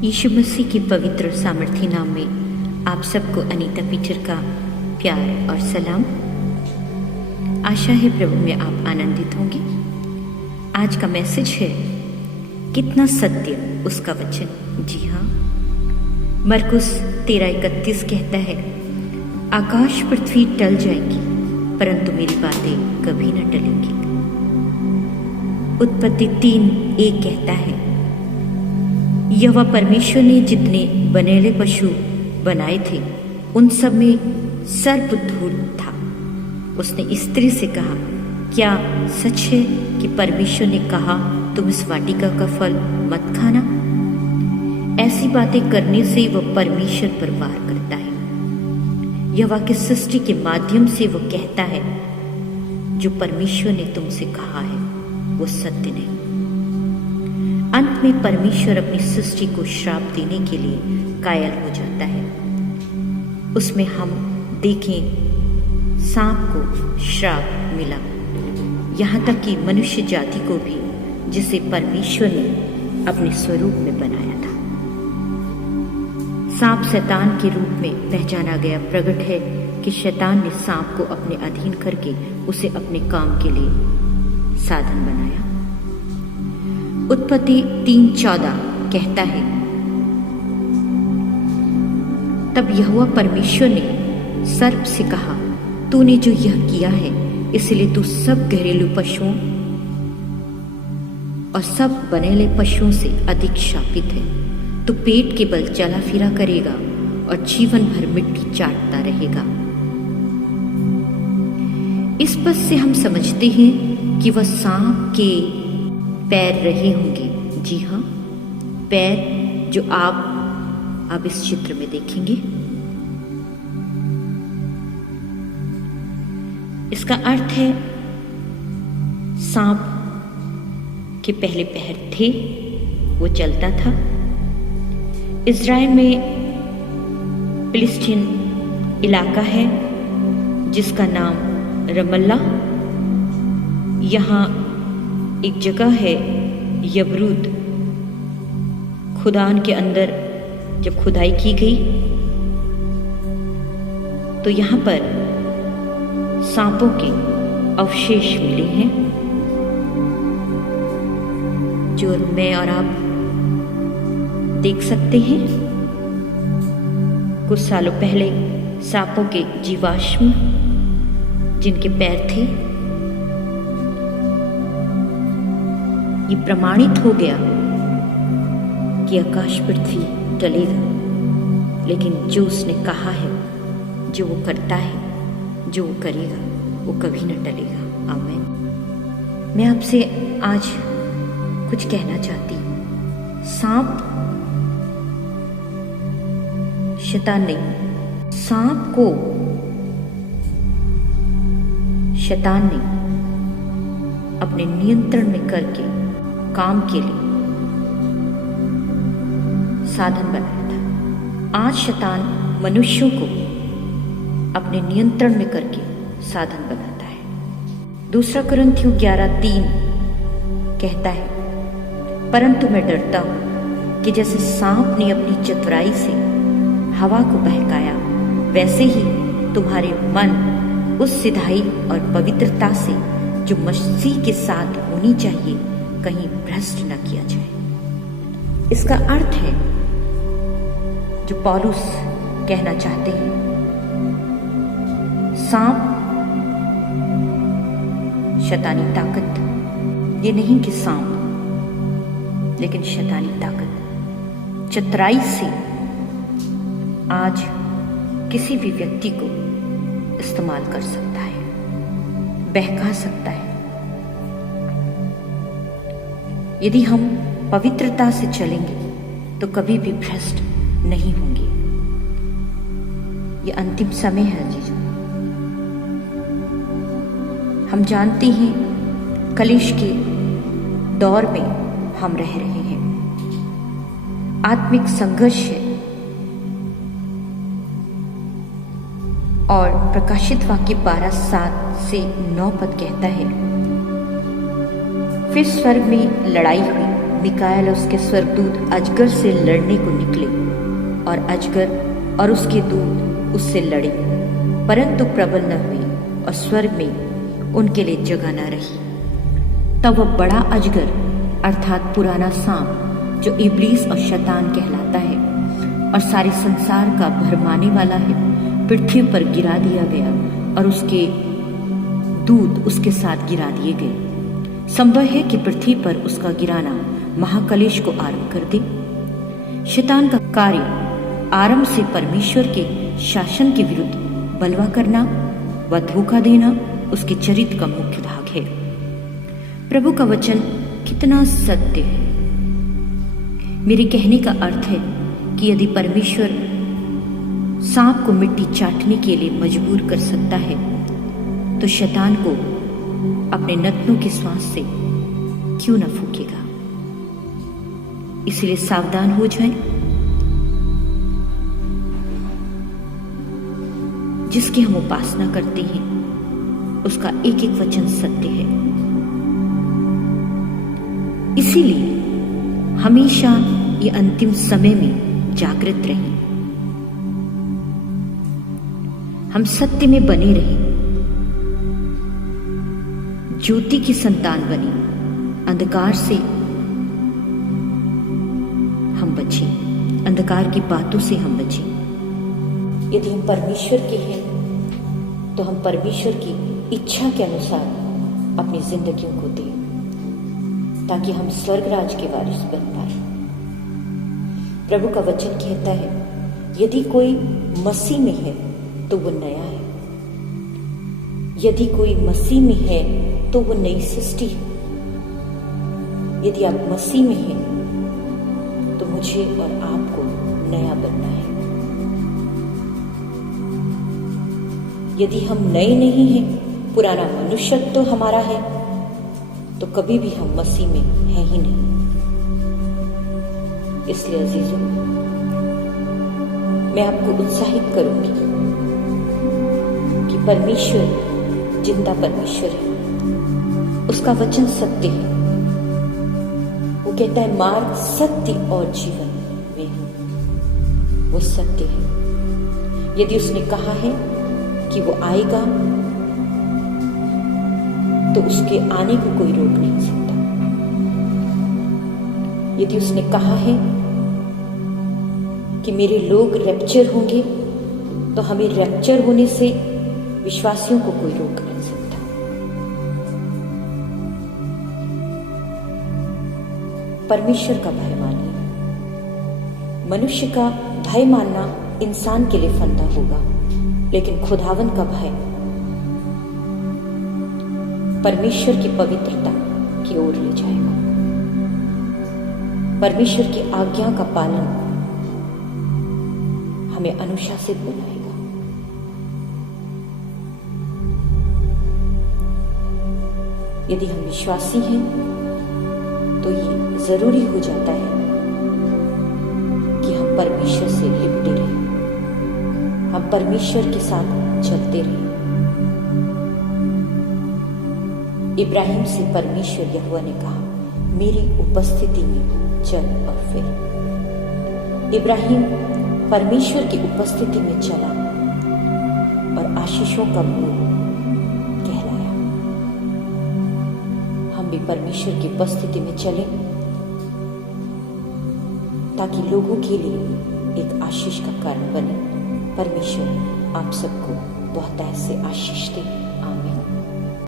यीशु मसीह के पवित्र सामर्थी नाम में आप सबको अनीता पीटर का प्यार और सलाम। आशा है प्रभु में आप आनंदित होंगे। आज का मैसेज है कितना सत्य उसका वचन। जी हाँ, मरकुस 13:31 कहता है, आकाश पृथ्वी टल जाएगी परंतु मेरी बातें कभी न टलेंगी। उत्पत्ति 3:1 कहता है, यहोवा परमेश्वर ने जितने बनेले पशु बनाए थे उन सब में सर्प धूल था। उसने स्त्री से कहा, क्या सच है कि परमेश्वर ने कहा तुम इस वाटिका का फल मत खाना? ऐसी बातें करने से वह परमेश्वर पर वार करता है। यहोवा की सृष्टि के माध्यम से वह कहता है, जो परमेश्वर ने तुमसे कहा है वो सत्य नहीं। अंत में परमेश्वर अपनी सृष्टि को श्राप देने के लिए कायल हो जाता है। उसमें हम देखें सांप को श्राप मिला, यहाँ तक कि मनुष्य जाति को भी, जिसे परमेश्वर ने अपने स्वरूप में बनाया था। सांप शैतान के रूप में पहचाना गया। प्रकट है कि शैतान ने सांप को अपने अधीन करके उसे अपने काम के लिए साधन बनाया। उत्पत्ति 3:14 कहता है, तब यहोवा परमेश्वर ने सर्प से कहा, तूने जो यह किया है इसलिए तू सब घरेलू पशुओं और सब बनेले पशुओं से अधिक शापित है। तू पेट के बल चला फिरा करेगा और जीवन भर मिट्टी चाटता रहेगा। इस पद से हम समझते हैं कि वह सांप के पैर रहे होंगे। जी हाँ, पैर जो आप इस चित्र में देखेंगे। इसका अर्थ है सांप के पहले पैर थे, वो चलता था। इज़राइल में फिलिस्तीन इलाका है जिसका नाम रमल्ला। यहाँ एक जगह है यबरूद। खुदान के अंदर जब खुदाई की गई तो यहाँ पर सांपों के अवशेष मिले हैं, जो मैं और आप देख सकते हैं। कुछ सालों पहले सांपों के जीवाश्म जिनके पैर थे, ये प्रमाणित हो गया कि आकाश पृथ्वी टलेगा, लेकिन जो उसने कहा है, जो वो करता है, जो वो करेगा, वो कभी न टलेगा। आमीन। मैं आपसे आज कुछ कहना चाहती हूँ। सांप शैतान नहीं, सांप को शैतान ने अपने नियंत्रण में करके काम के लिए साधन बनाया था। आज शैतान मनुष्यों को अपने नियंत्रण में करके साधन बनाता है। 2 कुरिन्थियों 11:3 कहता है, परंतु मैं डरता हूं कि जैसे सांप ने अपनी चतुराई से हवा को बहकाया, वैसे ही तुम्हारे मन उस सिधाई और पवित्रता से जो मसीह के साथ होनी चाहिए कहीं भ्रष्ट न किया जाए। इसका अर्थ है जो पौलुस कहना चाहते हैं, सांप शैतानी ताकत, ये नहीं कि सांप, लेकिन शैतानी ताकत चतुराई से आज किसी भी व्यक्ति को इस्तेमाल कर सकता है, बहका सकता है। यदि हम पवित्रता से चलेंगे तो कभी भी भ्रष्ट नहीं होंगे। ये अंतिम समय है जीजू। हम जानते हैं कलेश के दौर में हम रह रहे हैं। आत्मिक संघर्ष है और प्रकाशित वाक्य 12:7 से 9 पद कहता है, फिर स्वर्ग में लड़ाई हुई मिकाएल और उसके स्वर्गदूत अजगर से लड़ने को निकले और अजगर और उसके दूत उससे लड़े, परंतु प्रबल न हुए और स्वर्ग में उनके लिए जगह न रही। तब वह बड़ा अजगर अर्थात पुराना सांप, जो इब्लीस और शैतान कहलाता है और सारे संसार का भरमाने वाला है, पृथ्वी पर गिरा दिया गया और उसके दूत उसके साथ गिरा दिए गए। संभव है कि पृथ्वी पर उसका गिराना महाकलेश को आरंभ कर दे। शैतान का कार्य आरंभ से परमेश्वर के शासन के विरुद्ध बलवा करना व धोखा देना उसके चरित्र का मुख्य भाग है। प्रभु का वचन कितना सत्य है। मेरे कहने का अर्थ है कि यदि परमेश्वर सांप को मिट्टी चाटने के लिए मजबूर कर सकता है, तो शैतान को अपने नथनों के श्वास से क्यों न फूकेगा। इसलिए सावधान हो जाएं। जिसकी हम उपासना करते हैं उसका एक एक वचन सत्य है। इसीलिए हमेशा ये अंतिम समय में जागृत रहें, हम सत्य में बने रहें, ज्योति की संतान बने, अंधकार से हम बचें, अंधकार की बातों से हम बचें। यदि हम परमेश्वर के हैं तो हम परमेश्वर की इच्छा के अनुसार अपनी जिंदगियों को दें, ताकि हम स्वर्ग राज के वारिस बन पाए। प्रभु का वचन कहता है, यदि कोई मसीह में है तो वो नया है, यदि कोई मसीह में है तो वो नई सृष्टि है। यदि आप मसीह में हैं तो मुझे और आपको नया बनना है। यदि हम नए नहीं हैं, पुराना मनुष्य तो हमारा है, तो कभी भी हम मसीह में हैं ही नहीं। इसलिए अजीजों, मैं आपको उत्साहित करूंगी कि परमेश्वर जिंदा परमेश्वर है, उसका वचन सत्य है। वो कहता है, मार्ग सत्य और जीवन में है, वो सत्य है। यदि उसने कहा है कि वो आएगा तो उसके आने को कोई रोक नहीं सकता। यदि उसने कहा है कि मेरे लोग रैप्चर होंगे, तो हमें रैप्चर होने से विश्वासियों को कोई रोक नहीं सकता। परमेश्वर का भय मानिए। मनुष्य का भय मानना इंसान के लिए फंदा होगा, लेकिन खुदावन का भय परमेश्वर की पवित्रता की ओर ले जाएगा। परमेश्वर की आज्ञा का पालन हमें अनुशासित बनाएगा। यदि हम विश्वासी हैं तो ये जरूरी हो जाता है कि हम परमेश्वर से लिपटे रहें, हम परमेश्वर के साथ चलते रहें। इब्राहिम से परमेश्वर यहोवा ने कहा, मेरी उपस्थिति में चल और फिर। इब्राहिम परमेश्वर की उपस्थिति में चला और आशीषों का मूल कहलाया। हम भी परमेश्वर की उपस्थिति में चलें, ताकि लोगों के लिए एक आशीष का कारण बने। परमेश्वर आप सबको बहुत ऐसे आशीष दे। आमीन।